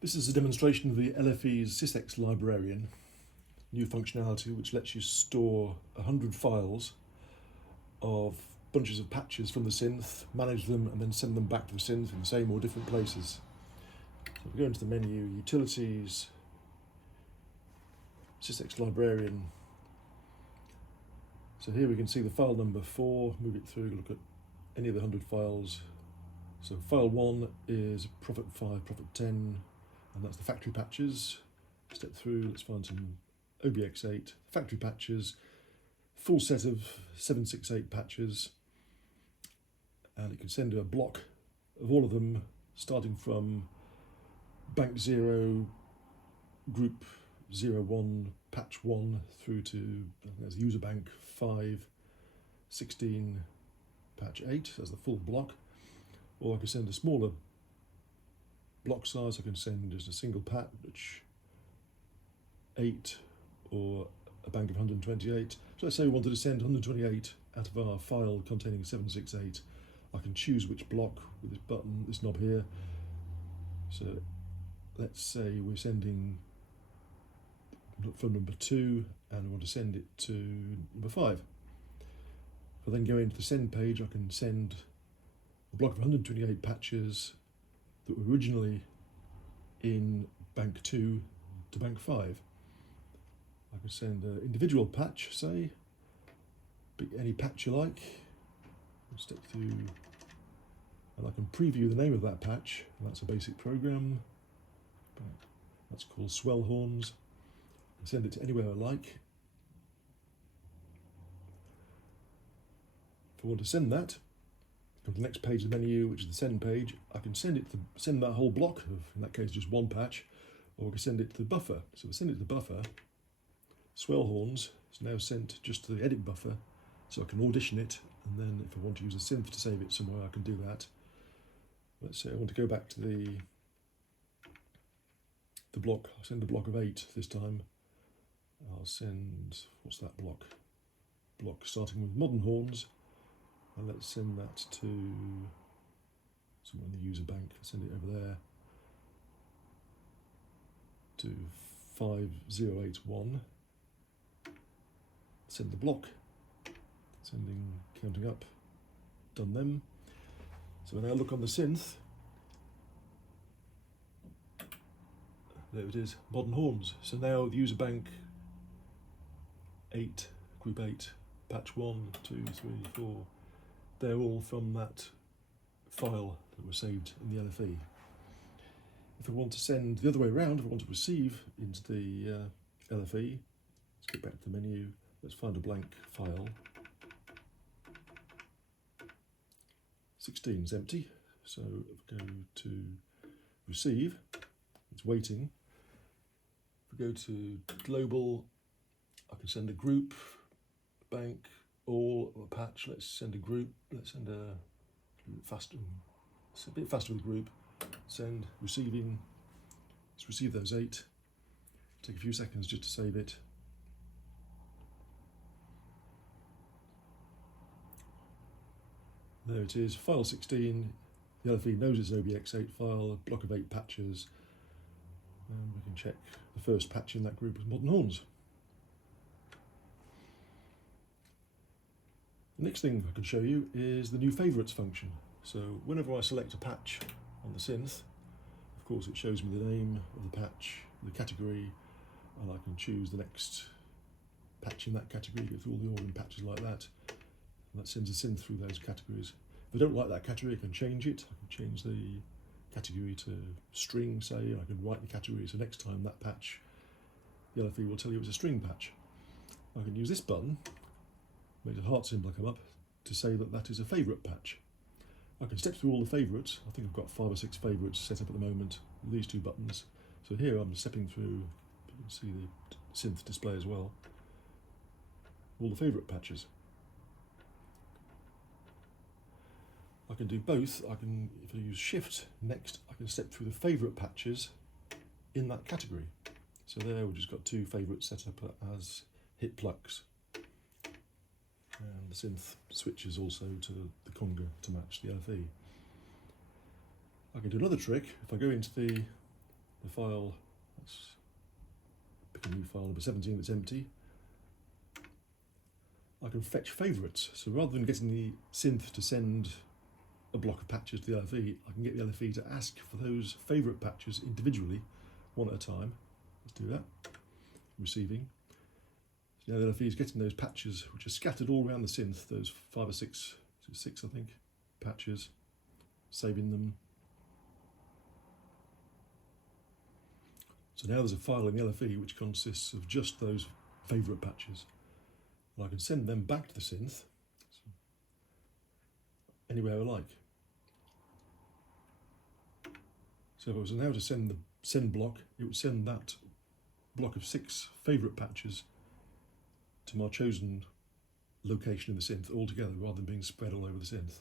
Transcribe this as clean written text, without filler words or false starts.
This is a demonstration of the LFE's SysEx Librarian, new functionality which lets you store 100 files of bunches of patches from the synth, manage them and then send them back to the synth in the same or different places. So if we go into the menu, Utilities, SysEx Librarian. So here we can see the file number 4, move it through, look at any of the 100 files. So file 1 is Prophet 5, Prophet 10, and that's the factory patches. Step through, let's find some OB-X8 factory patches, full set of 768 patches, and it can send a block of all of them starting from bank 0, group 01, patch 1 through to there's user bank 5, 16, patch 8 as the full block. Or I can send a smaller block size. I can send just a single patch 8 or a bank of 128. So let's say we wanted to send 128 out of our file containing 768. I can choose which block with this button, this knob here. So let's say we're sending from number 2 and we want to send it to number 5. If I then go into the send page, I can send a block of 128 patches that were originally in bank 2 to bank 5. I can send an individual patch, say, pick any patch you like, step through, and I can preview the name of that patch, and that's a basic program. That's called swell horns. I send it to anywhere I like. If I want to send that, go to the next page of the menu, which is the send page. I can send that whole block of, in that case, just one patch, or I can send it to the buffer. So if I send it to the buffer, swell horns is now sent just to the edit buffer, so I can audition it, and then if I want to use a synth to save it somewhere, I can do that. Let's say I want to go back to the block. I'll send a block of 8 this time. I'll send, what's that block? Block starting with modern horns, and let's send that to somewhere in the user bank. Send it over there to 5081. Send the block. Sending, counting up. Done them. So when I look on the synth, there it is, modern horns. So now the user bank 8, group 8, patch 1, 2, 3, 4, they're all from that file that was saved in the LFE. If I want to send the other way around, if I want to receive into the LFE, let's get back to the menu, let's find a blank file. 16 is empty, so if I go to receive, it's waiting. If we go to global, I can send a group, bank, all, or a patch. Let's send a group. Let's send a faster. It's a bit faster with a group. Send, receiving. Let's receive those 8. Take a few seconds just to save it. There it is, file 16. The LFE knows it's an OB-X8 file, a block of 8 patches. And we can check the first patch in that group is modern horns. The next thing I can show you is the new favourites function. So whenever I select a patch on the synth, of course it shows me the name of the patch, the category, and I can choose the next patch in that category, go through all the ordering patches like that, and that sends a synth through those categories. If I don't like that category, I can change it. I can change the category to string, say, and I can write the category, so next time that patch, the LFE will tell you it's a string patch. I can use this button, make a heart symbol come up, to say that that is a favourite patch. I can step through all the favourites. I think I've got 5 or 6 favourites set up at the moment with these 2 buttons. So here I'm stepping through, you can see the synth display as well, all the favourite patches. I can do both. I can, if I use Shift next, I can step through the favourite patches in that category. So there we've just got 2 favourites set up as hit plugs. And the synth switches also to the conga to match the LFE. I can do another trick. If I go into the the file, let's pick a new file, number 17, that's empty. I can fetch favourites. So rather than getting the synth to send a block of patches to the LFE, I can get the LFE to ask for those favourite patches individually, one at a time. Let's do that. Receiving. So now the LFE is getting those patches which are scattered all around the synth, those 5 or 6, I think, patches, saving them. So now there's a file in the LFE which consists of just those favourite patches. And I can send them back to the synth anywhere I like. So if I was now to send the send block, it would send that block of 6 favourite patches to my chosen location in the synth altogether, rather than being spread all over the synth.